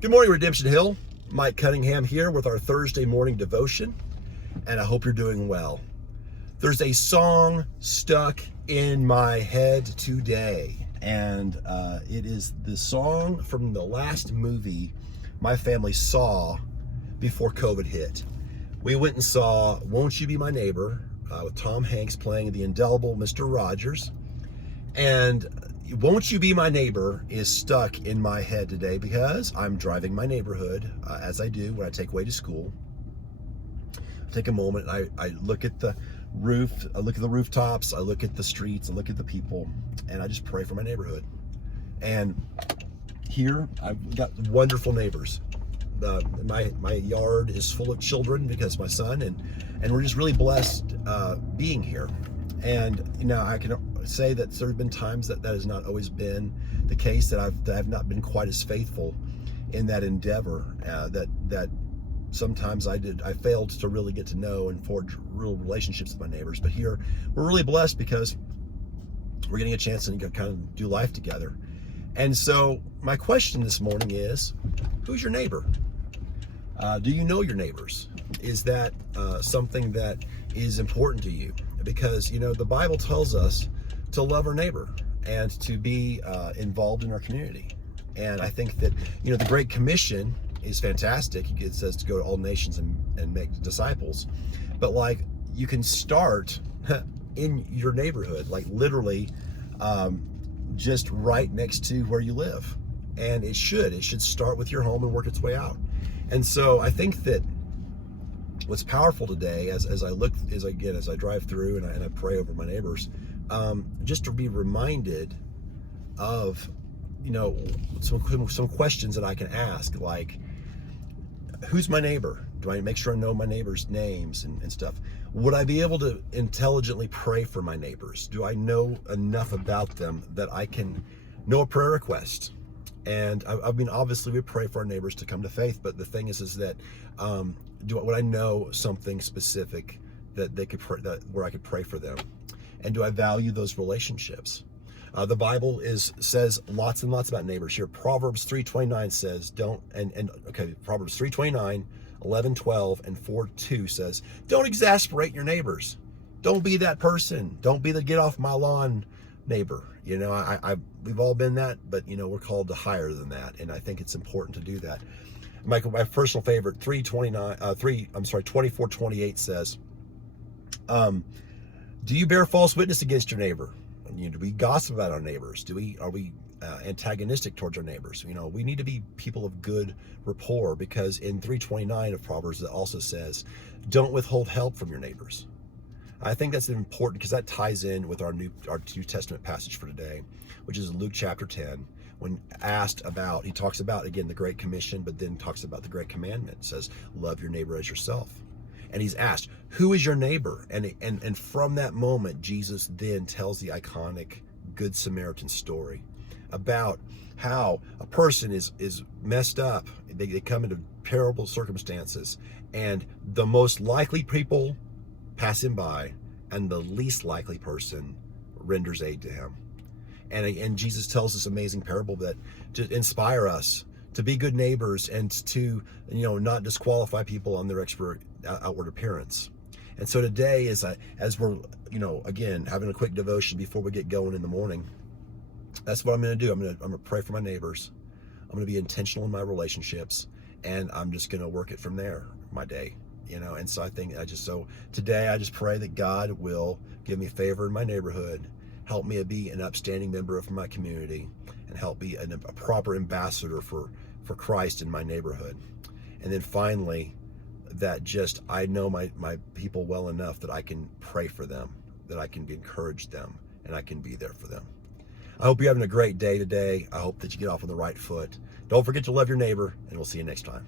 Good morning, Redemption Hill. Mike Cunningham here with our Thursday morning devotion, and I hope you're doing well. There's a song stuck in my head today, and it is the song from the last movie my family saw before COVID hit. We went and saw Won't You Be My Neighbor with Tom Hanks playing the indelible Mr. Rogers, and Won't You Be My Neighbor is stuck in my head today because I'm driving my neighborhood, as I do when I take Way to school. I take a moment and I look at the roof, I look at the rooftops, I look at the streets, I look at the people, and I just pray for my neighborhood. And here, I've got wonderful neighbors. My yard is full of children because my son, and we're just really blessed being here. And now I can say that there have been times that has not always been the case, that I've not been quite as faithful in that endeavor, that sometimes I failed to really get to know and forge real relationships with my neighbors. But here we're really blessed because we're getting a chance to kind of do life together. And so my question this morning is, who's your neighbor? Do you know your neighbors? Is that something that is important to you? Because, you know, the Bible tells us to love our neighbor and to be involved in our community. And I think that, you know, the Great Commission is fantastic. It says to go to all nations and make disciples. But like, you can start in your neighborhood, like literally just right next to where you live. And it should start with your home and work its way out. And so I think that what's powerful today, as I drive through and I pray over my neighbors, just to be reminded of, you know, some questions that I can ask, like, who's my neighbor? Do I make sure I know my neighbors' names and stuff? Would I be able to intelligently pray for my neighbors? Do I know enough about them that I can know a prayer request? And I mean, obviously we pray for our neighbors to come to faith, but the thing is that would I know something specific that they could pray, where I could pray for them? And do I value those relationships? The Bible says lots and lots about neighbors here. Proverbs 3:29 says, Proverbs 3:29, 11:12, and 4:2 says, don't exasperate your neighbors. Don't be that person. Don't be the get off my lawn neighbor. You know, we've all been that, but you know, we're called to higher than that. And I think it's important to do that. My personal favorite, 24:28 says, do you bear false witness against your neighbor? You know, do we gossip about our neighbors? Are we antagonistic towards our neighbors? You know, we need to be people of good rapport, because in 3:29 of Proverbs, it also says, don't withhold help from your neighbors. I think that's important because that ties in with our New Testament passage for today, which is Luke chapter 10. When asked about, he talks about, again, the Great Commission, but then talks about the Great Commandment. It says, love your neighbor as yourself. And he's asked, who is your neighbor? And from that moment, Jesus then tells the iconic Good Samaritan story about how a person is messed up. They come into terrible circumstances, and the most likely people pass him by, and the least likely person renders aid to him. And Jesus tells this amazing parable that to inspire us to be good neighbors and to, you know, not disqualify people on their outward appearance. And so today, as we're, you know, again, having a quick devotion before we get going in the morning, that's what I'm going to do. I'm going to pray for my neighbors. I'm going to be intentional in my relationships, and I'm just going to work it from there, my day. You know, and so I think today I just pray that God will give me favor in my neighborhood, help me to be an upstanding member of my community, and help be a proper ambassador for Christ in my neighborhood. And then finally, that just I know my people well enough that I can pray for them, that I can encourage them, and I can be there for them. I hope you're having a great day today. I hope that you get off on the right foot. Don't forget to love your neighbor, and we'll see you next time.